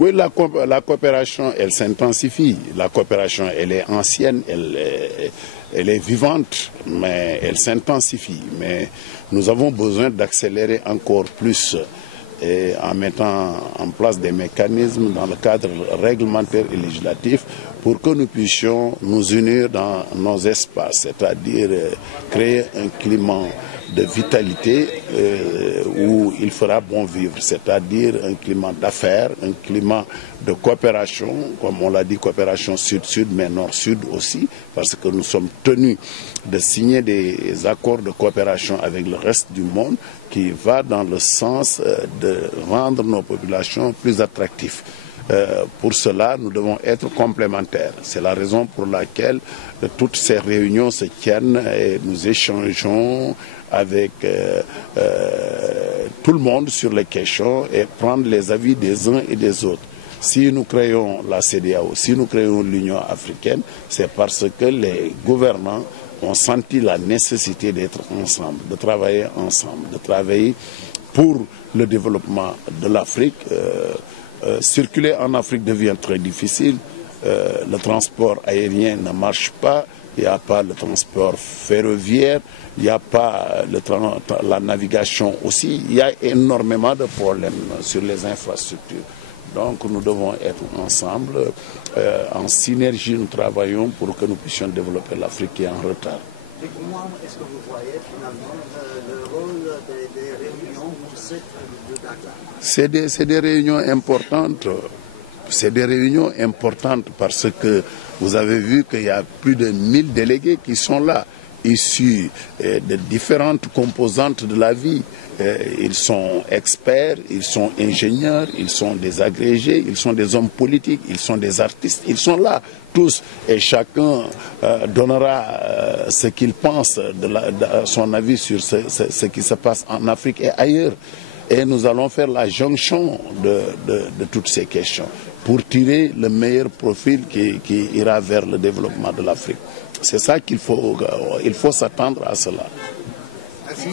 Oui, la coopération, elle s'intensifie. La coopération, elle est ancienne, elle est vivante, mais elle s'intensifie. Mais nous avons besoin d'accélérer encore plus en mettant en place des mécanismes dans le cadre réglementaire et législatif pour que nous puissions nous unir dans nos espaces, c'est-à-dire créer un climat de vitalité où il fera bon vivre, c'est-à-dire un climat d'affaires, un climat de coopération, comme on l'a dit, coopération sud-sud, mais nord-sud aussi, parce que nous sommes tenus de signer des accords de coopération avec le reste du monde qui va dans le sens de rendre nos populations plus attractives. Pour cela, nous devons être complémentaires. C'est la raison pour laquelle toutes ces réunions se tiennent et nous échangeons avec tout le monde sur les questions et prendre les avis des uns et des autres. Si nous créons la CEDEAO, si nous créons l'Union africaine, c'est parce que les gouvernants ont senti la nécessité d'être ensemble, de travailler ensemble, de travailler pour le développement de l'Afrique. Circuler en Afrique devient très difficile. Le transport aérien ne marche pas. Il n'y a pas le transport ferroviaire. Il n'y a pas la navigation aussi. Il y a énormément de problèmes sur les infrastructures. Donc nous devons être ensemble. En synergie, nous travaillons pour que nous puissions développer l'Afrique qui est en retard. Et comment est-ce que vous voyez finalement le rôle des réunions de Dakar? C'est des réunions importantes. C'est des réunions importantes parce que vous avez vu qu'il y a plus de 1000 délégués qui sont là, issus de différentes composantes de la vie. Ils sont experts, ils sont ingénieurs, ils sont des agrégés, ils sont des hommes politiques, ils sont des artistes. Ils sont là tous et chacun donnera ce qu'il pense, son avis sur ce qui se passe en Afrique et ailleurs. Et nous allons faire la jonction de toutes ces questions pour tirer le meilleur profil qui ira vers le développement de l'Afrique. C'est ça qu'il faut s'attendre à cela. Merci.